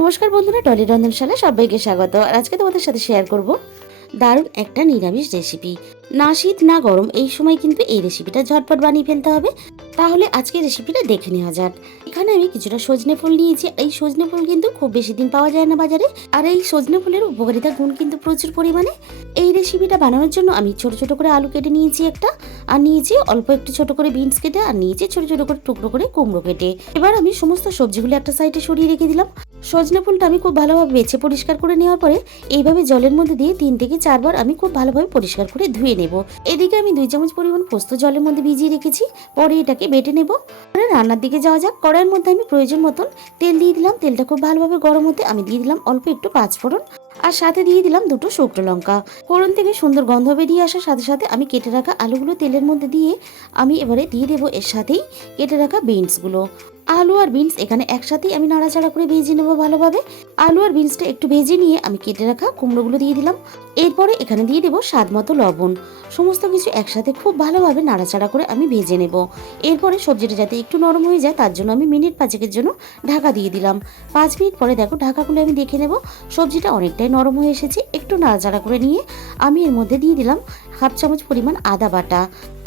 নমস্কার বন্ধুরা, টলি রন্ধনশালা সবাইকে স্বাগত। আর আজকে তোমাদের সাথে শেয়ার করব দারুণ একটা নিরামিষ রেসিপি। না শীত না গরম, এই সময় কিন্তু এই রেসিপিটা ঝটপট বানিয়ে ফেলতে হবে। তাহলে আজকে রেসিপিটা দেখে নেওয়া যাক। এখানে আমি কিছুটা সজনে ফুল নিয়েছি। এই সজনে ফুল কিন্তু খুব বেশি দিন পাওয়া যায় না বাজারে, আর এই সজনে ফুলের উপকারিতা গুণ কিন্তু প্রচুর পরিমাণে। এই রেসিপিটা বানানোর জন্য আমি ছোট ছোট করে আলু কেটে নিয়েছি একটা, আর নিয়েছি অল্প একটু ছোট করে বিনস কেটে, আর নিয়েছি ছোট ছোট করে টুকরো করে কুমড়ো কেটে। এবার আমি সমস্ত সবজিগুলো একটা সাইডে সরিয়ে রেখে দিলাম। সজনে ফুলটা আমি খুব ভালোভাবে বেছে পরিষ্কার করে নেওয়ার পরে এইভাবে জলের মধ্যে দিয়ে 3 থেকে 4 বার আমি খুব ভালোভাবে পরিষ্কার করে ধুয়ে নেব। এদিকে আমি 2 চামচ পরিমাণ পোস্ত জলের মধ্যে ভিজিয়ে রেখেছি, পরে এটাকে বেটে নেব। পরে রান্নার দিকে যাওয়া যাক। কড়াইয়ের মধ্যে আমি প্রয়োজন মতন তেল দিয়ে দিলাম। তেলটা খুব ভালোভাবে গরম হতে আমি দিয়ে দিলাম অল্প একটু পাঁচফোড়ন, আর সাথে দিয়ে দিলাম 2টো শুকনো লঙ্কা। ফোড়ন থেকে সুন্দর গন্ধ বেরিয়ে আসার সাথে সাথে আমি কেটে রাখা আলুগুলো তেলের মধ্যে দিয়ে আমি এবারে দিয়ে দেবো এর সাথেই কেটে রাখা বিনসগুলো। আলু আর বিনস এখানে একসাথেই আমি নাড়াচাড়া করে ভেজে নেবো ভালোভাবে। আলু আর বিনসটা একটু ভেজে নিয়ে আমি কেটে রাখা কুমড়োগুলো দিয়ে দিলাম। এরপরে এখানে দিয়ে দেবো স্বাদ মতো লবণ। সমস্ত কিছু একসাথে খুব ভালোভাবে নাড়াচাড়া করে আমি ভেজে নেব। এরপরে সবজিটা যাতে একটু নরম হয়ে যায় তার জন্য আমি মিনিট 5 জন্য ঢাকা দিয়ে দিলাম। 5 মিনিট পরে দেখো ঢাকা খুলে আমি দেখে নেব সবজিটা অনেকটাই নরম হয়ে এসেছে। একটু নাড়াচাড়া করে নিয়ে আমি এর মধ্যে দিয়ে দিলাম 1/2 চামচ পরিমাণ আদা বাটা।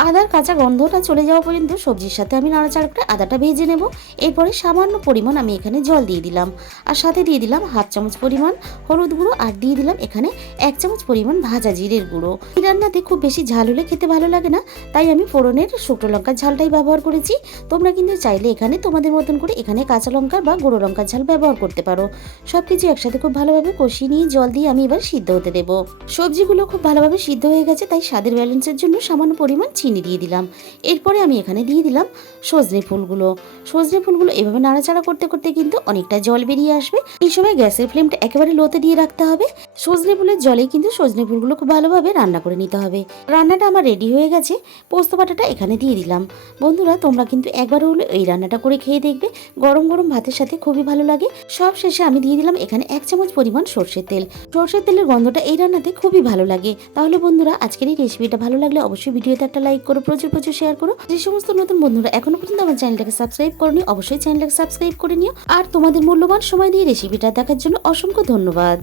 আদার কাঁচা গন্ধটা চলে যাওয়া পর্যন্ত সবজির সাথে আমি নাড়াচাড়া করে আদাটা ভেজে নেব। এরপরে সামান্য পরিমাণ আমি এখানে জল দিয়ে দিলাম, আর সাথে দিয়ে দিলাম 1/2 চামচ পরিমাণ হলুদ গুঁড়ো, আর দিয়ে দিলাম এখানে 1 চামচ পরিমাণ ভাজা জিরের গুঁড়ো। এই রান্নাতে খুব বেশি ঝাল হলে খেতে ভালো লাগে না, তাই আমি ফোড়নের শুকনো লঙ্কার ঝালটাই ব্যবহার করেছি। তোমরা কিন্তু চাইলে এখানে তোমাদের মতন করে এখানে কাঁচা লঙ্কার বা গুঁড়ো লঙ্কার ঝাল ব্যবহার করতে পারো। সবকিছু একসাথে খুব ভালোভাবে কষিয়ে নিয়ে জল দিয়ে আমি এবার সিদ্ধ হতে দেবো। সবজিগুলো খুব ভালোভাবে সিদ্ধ হয়ে গেছে, তাই স্বাদের ব্যালেন্সের জন্য সামান্য পরিমাণ চিনি দিয়ে দিলাম। এরপরে আমি এখানে দিয়ে দিলাম সজনে ফুলগুলো। সজনে ফুলগুলো এভাবে নাড়াচাড়া করতে করতে কিন্তু অনেকটা জল বেরিয়ে আসবে। এই সময় গ্যাসের ফ্লেমটা একেবারে লোতে দিয়ে রাখতে হবে। সজনে ফুলের জলে কিন্তু সজনে ফুলগুলো খুব ভালোভাবে রান্না করে নিতে হবে। রান্নাটা আমার রেডি হয়ে গেছে। পোস্ত বাটাটা এখানে দিয়ে দিলাম। বন্ধুরা, তোমরা কিন্তু একবার হলে এই রান্নাটা করে খেয়ে দেখবে, গরম গরম ভাতের সাথে খুবই ভালো লাগে। সব শেষে আমি দিয়ে দিলাম এখানে 1 চামচ পরিমাণ সর্ষের তেল। সর্ষের তেলের গন্ধটা এই রান্নাতে খুবই ভালো লাগে। তাহলে বন্ধুরা, আজকের এই রেসিপিটা ভালো লাগলে অবশ্যই ভিডিওতে একটা লাইক করো, প্রচুর প্রচুর শেয়ার করো। যে সমস্ত নতুন বন্ধুরা এখনো পর্যন্ত আমার চ্যানেলটাকে সাবস্ক্রাইব করনি, অবশ্যই চ্যানেলটাকে সাবস্ক্রাইব করে নিও। আর তোমাদের মূল্যবান সময় দিয়ে রেসিপিটা দেখার জন্য অসংখ্য ধন্যবাদ।